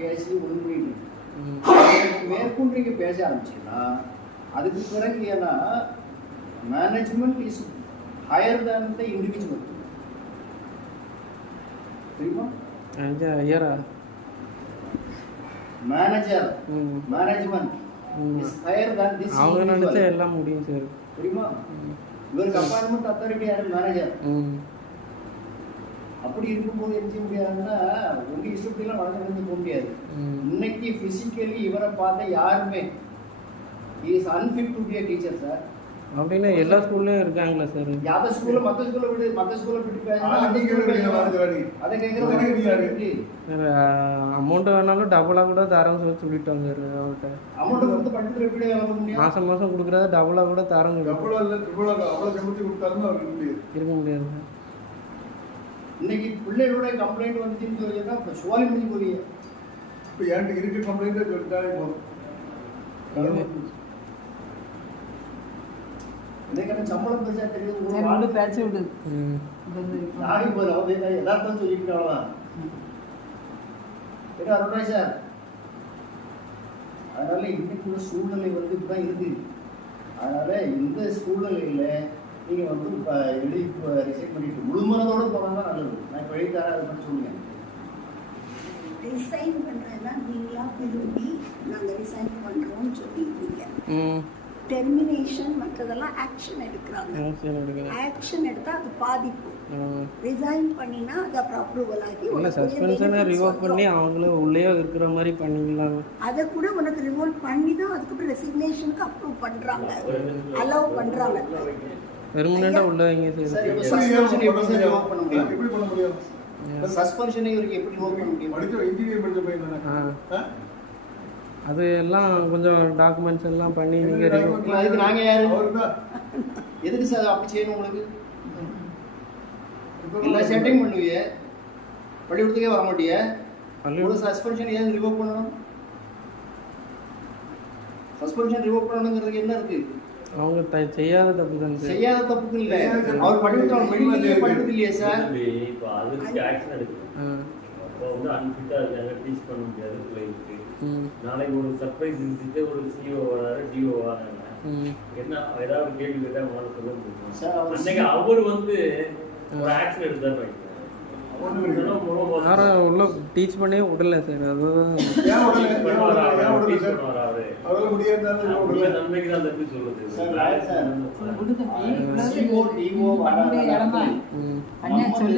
பேசி. அதுக்கு மேற்கொண்டு நீங்க பேச ஆரம்பிச்சீங்கன்னா அதுக்கு பிறகு ஏன்னா management is higher than the individual தெரியுமா? Manager management. Is higher than this அவங்க நினைச்சா எல்லாம் முடியும் சார். தெரியுமா? இவருக்கு அப்பாயின்மெண்ட் அத்தாரிட்டி யாரு? மேனேஜர் அப்படி இருக்கும்போது என்ன செய்ய முடியாதுன்னா உங்க இஷ்டப்படிலாம் வளர்ந்து போக முடியாது. இன்னைக்கு பிசிக்கலி இவரை பார்த்த யாருமே is unfit to be a teacher sir அப்படின்னா எல்லா ஸ்கூல்லையும் இருக்காங்களா சார் யாத ஸ்கூல்ல மத்த ஸ்கூல்ல விடு மத்த ஸ்கூல்ல விட்டு? அமௌண்ட் வேணாலும் டபுளாக கூட தரம் சொல்லி சொல்லிட்டோம் சார் அவர்கிட்ட. அமௌண்ட் வந்து பக்கத்துல எப்படி வேலை பண்ண முடியும். மாதம் மாதம் கொடுக்குறத டபுளாக கூட தரம் எவ்வளவு இல்ல, சம்பளத்தை கொடுத்தாலுமே அவருக்கு முடியாது. இருக்க முடியாது சார் இன்னைக்கு பிள்ளைகளோட கம்ப்ளைண்ட் வந்துச்சுன்னு சொல்லினா இப்போ சுவாலி முடிஞ்சு போறீங்க இப்ப என்கிட்ட இருக்க அ சொல்லிட்டாலே போதும். இன்னைக்கான சம்பளம் பெருசா தெரியுது. ஒரு வாழ்க்கை- பேச்சு விடு. ம். இது வந்து இப்போ யாரும் இப்போ அவங்க யதார்த்தம் சொல்லிட்டு அவ்வளோதான் சரி? அதனால இன்னைக்கு உள்ள சூழ்நிலை வந்து இப்படிதான் இருக்கு. அதனால இந்த சூழ்நிலையில எழுதி ரிசைன் பண்ணிட்டு முழுமனதோட போனா தான் நல்லது. நான் இப்போ எழுதி தரேன் அதை பற்றி சொல்லுங்க. ரிசைன் பண்ணுறதுனா நீங்களா விரும்பி நாங்கள் ரிசைன் பண்ணுறோம்னு சொல்லியிருக்கீங்க. டெர்மினேஷன் மற்றதெல்லாம் ஆக்ஷன் எடுக்கிறாங்க. ஆக்ஷன் எடுத்தால் அது பாதிப்பு. ரிசைன் பண்ணினா அது அப்புறம் அப்ரூவல் ஆகி இல்லை சஸ்பென்ஷனை ரிவோக் பண்ணி. அவங்கள உள்ளேயே இருக்கிற மாதிரி பண்ணிக்கலாம் அதை கூட உனக்கு ரிவோல்ட் பண்ணி தான் அதுக்கப்புறம் ரெசிக்னேஷனுக்கு அப்ரூவ் பண்ணுறாங்க அலோவ் பண்ணுறாங்க பெர்மனெண்ட்டாக உள்ள வைங்க சரி சார் இப்போ எப்படி சஸ்பென்ஷன் பண்ண எப்படி சார் ரிவோக் பண்ண முடியும்? எப்படி பண்ண முடியும்? இப்போ சஸ்பென்ஷனை இவருக்கு எப்படி ரிவோக் பண்ண முடியும்? படிச்ச engineer படிச்ச பையன் தானே? ஆ. ஆ? அது எல்லாம் கொஞ்சம் டாக்குமெண்ட்ஸ் எல்லாம் பண்ணி நீங்கள் அதுக்கு நாங்க யாரு? எதுக்கு சார் அப்படி செய்யணும் உங்களுக்கு? எல்லா செட்டையும் பண்ணுவீங்க பள்ளிக்கூடத்துக்கே வர மாட்டிய. பள்ளிக்கூட சஸ்பென்ஷன் ஏன் ரிவோக் பண்ணணும்? சஸ்பென்ஷன் ரிவோக் பண்ணணுங்கிறதுக்கு என்ன இருக்கு? அவங்க செய்யாத தப்பு தான் செய்யாத தப்புக்கு இல்ல. அவர் படிவிட்டு மெடிக்கல்லே படிக்கிறது இல்லையே சார்? இப்போ அதுக்கு ஆக்ஷன் எடுக்கணும். அப்போ வந்து அன்ஃபிட்டாக இருக்காங்க டீச் பண்ண முடியாது பிள்ளைங்களுக்கு நாளைக்கு ஒரு சர்ப்ரைஸ் இருந்துட்டு ஒரு சிஓ வராரு டிஓ வராங்க ம். என்ன ஏதாவது கேள்வி கேட்டால் அவங்களால சொல்ல சார், முடியும் அன்னைக்கு அவர் வந்து ஒரு ஆக்ஷன் எடுத்தாரு கிடையாது. யாரும் உள்ள டீச் பண்ணியே விடல சார் அதுதான் சொல்லுது